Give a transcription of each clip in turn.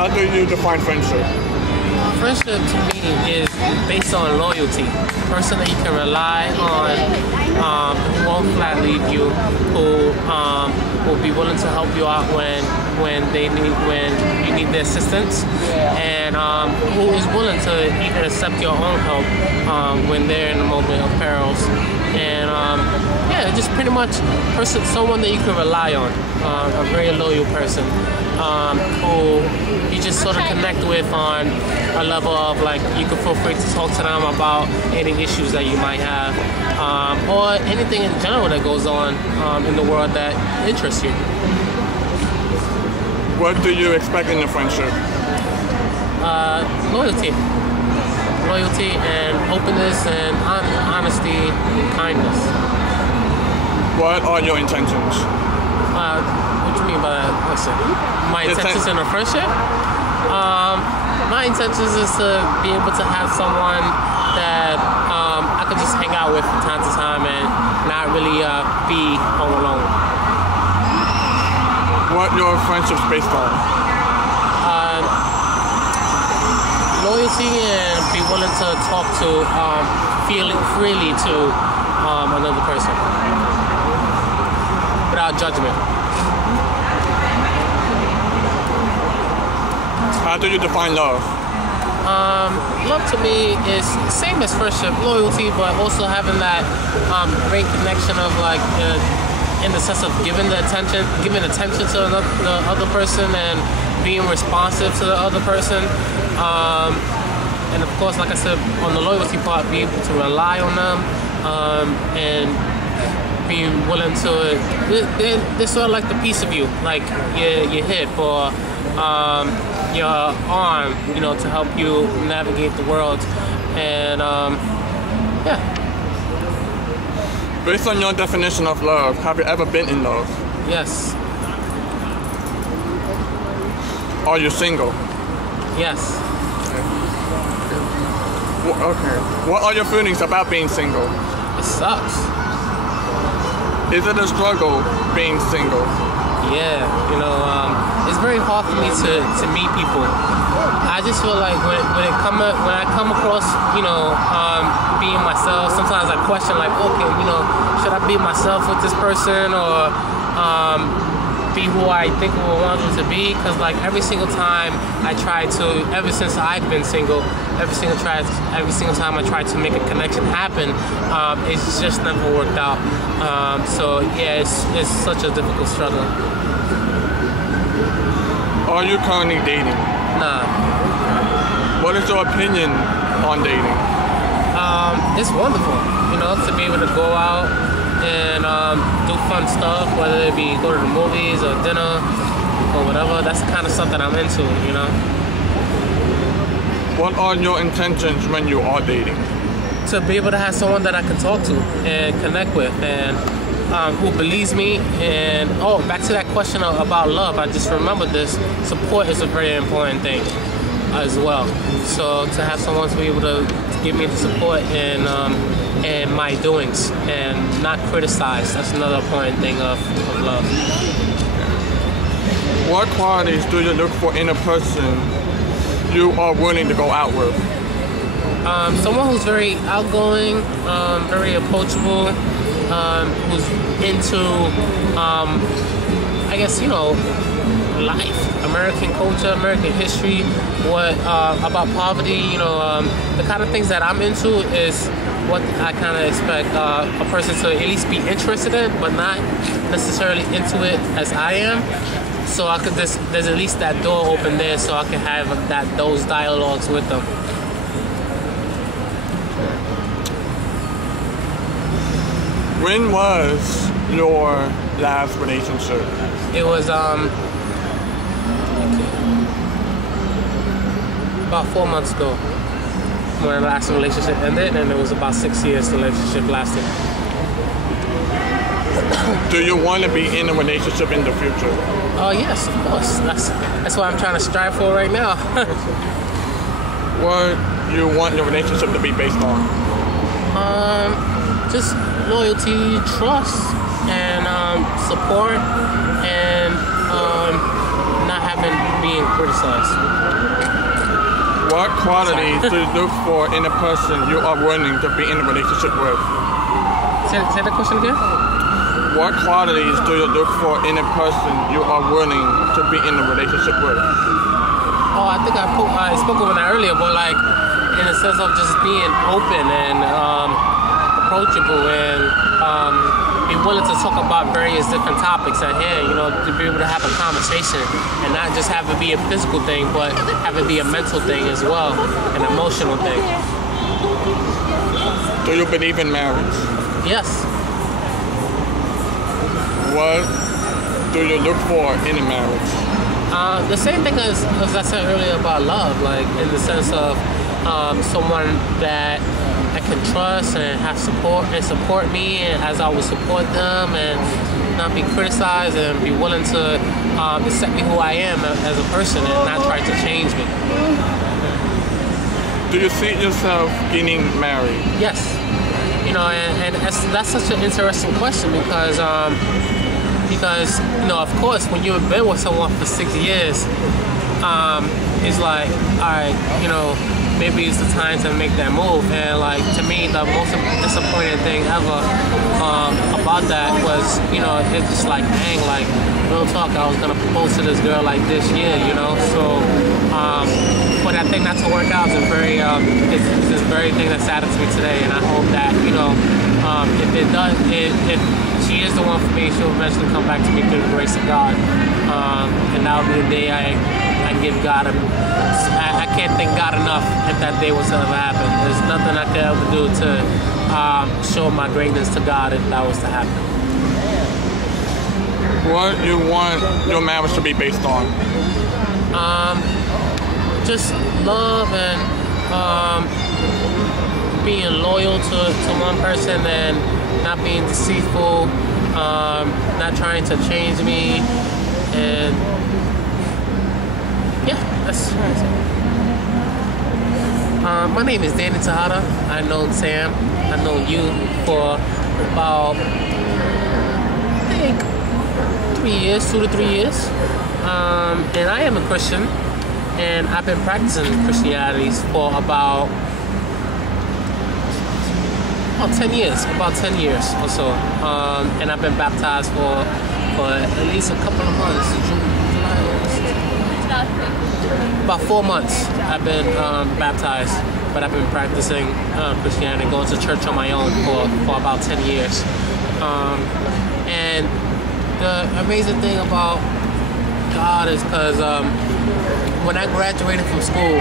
How do you define friendship? Friendship to me is based on loyalty. A person that you can rely on, who won't flat leave you, who will be willing to help you out when you need their assistance, and who is willing to even accept your own help when they're in a moment of perils. And just pretty much someone that you can rely on, a very loyal person. Who you just sort of connect with on a level of like you can feel free to talk to them about any issues that you might have, or anything in general that goes on in the world that interests you. What do you expect in a friendship? Loyalty and openness and honesty and kindness. What are your intentions? What do you mean by that? Listen, my intentions in a friendship? My intentions is to be able to have someone that I could just hang out with from time to time and not really be home alone. What your friendships based on? Loyalty and be willing to talk to, feel freely to another person without judgment. How do you define love? Love to me is same as friendship, loyalty, but also having that great connection of like in the sense of giving attention to the other person and being responsive to the other person. And of course, like I said, on the loyalty part, be able to rely on them and being willing to. They're sort of like the piece of you, like your hip or your arm, to help you navigate the world. And Based on your definition of love, have you ever been in love? Yes. Are you single? Yes. Okay. What are your feelings about being single? It sucks. Is it a struggle being single? Yeah, it's very hard for me to meet people. I just feel like when I come across, being myself, sometimes I question like, okay, should I be myself with this person or be who I think I want them to be? Because like every single time I try to, ever since I've been single, every single time I try to make a connection happen, it's just never worked out. So yeah, it's such a difficult struggle. Are you currently dating? Nah. What is your opinion on dating? It's wonderful, to be able to go out and do fun stuff, whether it be go to the movies or dinner or whatever. That's the kind of stuff that I'm into, What are your intentions when you are dating? To be able to have someone that I can talk to and connect with and who believes me. And back to that question about love, I just remembered this. Support is a very important thing as well. So to have someone to be able to give me the support in my doings and not criticize, that's another important thing of love. What qualities do you look for in a person you are willing to go out with? Someone who's very outgoing, very approachable, who's into, life, American culture, American history, what about poverty, the kind of things that I'm into is what I kind of expect a person to at least be interested in, but not necessarily into it as I am. So I could there's at least that door open there, so I can have those dialogues with them. When was your last relationship? It was about 4 months ago when the last relationship ended, and it was about 6 years the relationship lasted. Do you want to be in a relationship in the future? Oh yes, of course. That's what I'm trying to strive for right now. What you want your relationship to be based on? Just loyalty, trust, and support, and not having being criticized. What qualities do you look for in a person you are willing to be in a relationship with? Say the question again? What qualities do you look for in a person you are willing to be in a relationship with? Oh, I think I spoke about that earlier, but like in the sense of just being open and approachable and be willing to talk about various different topics at hand, you know, to be able to have a conversation and not just have it be a physical thing, but have it be a mental thing as well, an emotional thing. Do you believe in marriage? Yes. What do you look for in a marriage? The same thing as I said earlier about love, like in the sense of someone that I can trust and have support me and as I will support them and not be criticized and be willing to accept me who I am as a person and not try to change me. Do you see yourself getting married? Yes. You know, and that's such an interesting question because you know, of course, when you've been with someone for 6 years, it's like, all right, you know, maybe it's the time to make that move. And like, to me, the most disappointing thing ever about that was, you know, it's just like, dang, like, real talk, I was gonna propose to this girl like this year, you know. So, but I think not to work out is a very, it's this very thing that saddens me today. And I hope that, you know, if it does, if she is the one for me, she'll eventually come back to me through the grace of God. And that'll be the day I give God I can't thank God enough if that day was to ever happen. There's nothing I could ever do to show my greatness to God if that was to happen. What you want your marriage to be based on? Just love and being loyal to one person and not being deceitful, not trying to change me, and yeah, that's right. My name is Daniel Tejada. I've known Sam. I've known you for about, I think, 3 years, 2 to 3 years. And I am a Christian, and I've been practicing Christianity for about 10 years or so. And I've been baptized for at least a couple of months. About 4 months I've been baptized, but I've been practicing Christianity, going to church on my own for about 10 years. And the amazing thing about God is because when I graduated from school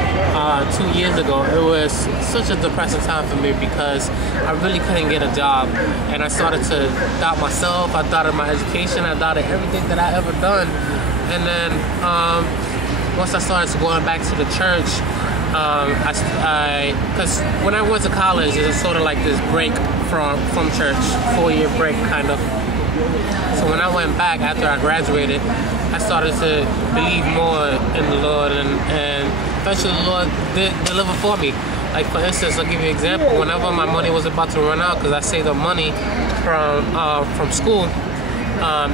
2 years ago, it was such a depressing time for me because I really couldn't get a job, and I started to doubt myself. I doubted my education. I doubted everything that I ever done. And then once I started going back to the church, because when I went to college, it was sort of like this break from church, 4-year break kind of. So when I went back after I graduated, I started to believe more in the Lord, and eventually the Lord did deliver for me. Like, for instance, I'll give you an example. Whenever my money was about to run out, because I saved up money from school,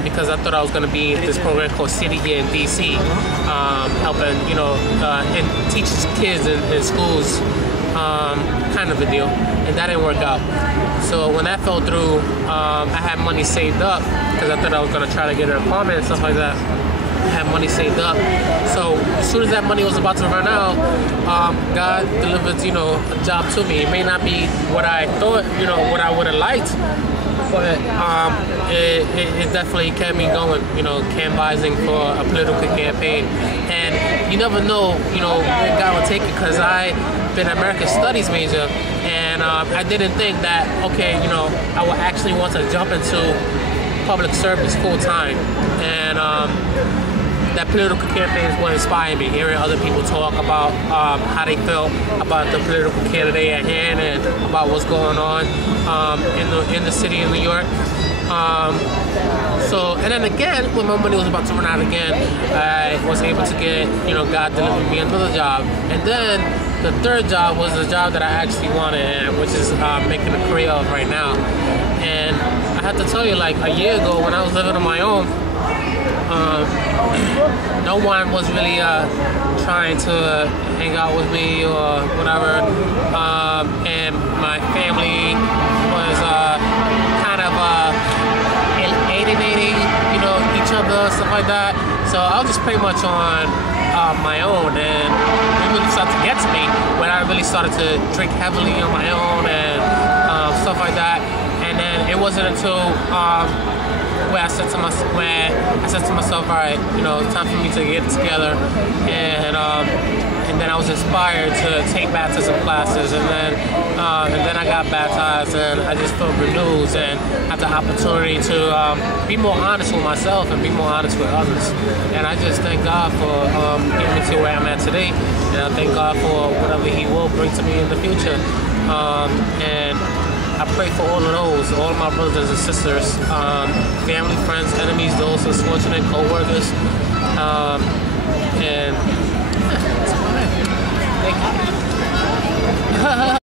because I thought I was going to be in this program called City here in D.C., helping, you know, and teach kids in schools, kind of a deal, and that didn't work out. So when that fell through, I had money saved up because I thought I was going to try to get an apartment and stuff like that. I had money saved up. So as soon as that money was about to run out, God delivered, you know, a job to me. It may not be what I thought, you know, what I would have liked, but it definitely kept me going, you know, canvassing for a political campaign. And you never know, you know, where God will take it, because I've been an American Studies major, and I didn't think that, okay, you know, I would actually want to jump into public service full time. And that political campaign is what inspired me, hearing other people talk about how they felt about the political candidate at hand and about what's going on in the city of New York. So, and then again, when my money was about to run out again, I was able to get, God delivered me another job. And then the third job was the job that I actually wanted, which is making a career of right now. And I have to tell you, like a year ago when I was living on my own, no one was really trying to hang out with me or whatever. And my family was kind of alienating, each other, stuff like that. So I was just pretty much on my own, and it really started to get to me when I really started to drink heavily on my own and stuff like that. And then it wasn't until where I said to myself, all right, it's time for me to get it together, and then I was inspired to take baptism classes, and then I got baptized, and I just felt renewed and had the opportunity to be more honest with myself and be more honest with others. And I just thank God for getting me to where I'm at today, and I thank God for whatever He will bring to me in the future. And I pray for all of those, all of my brothers and sisters, family, friends, enemies, those who's fortunate, co-workers,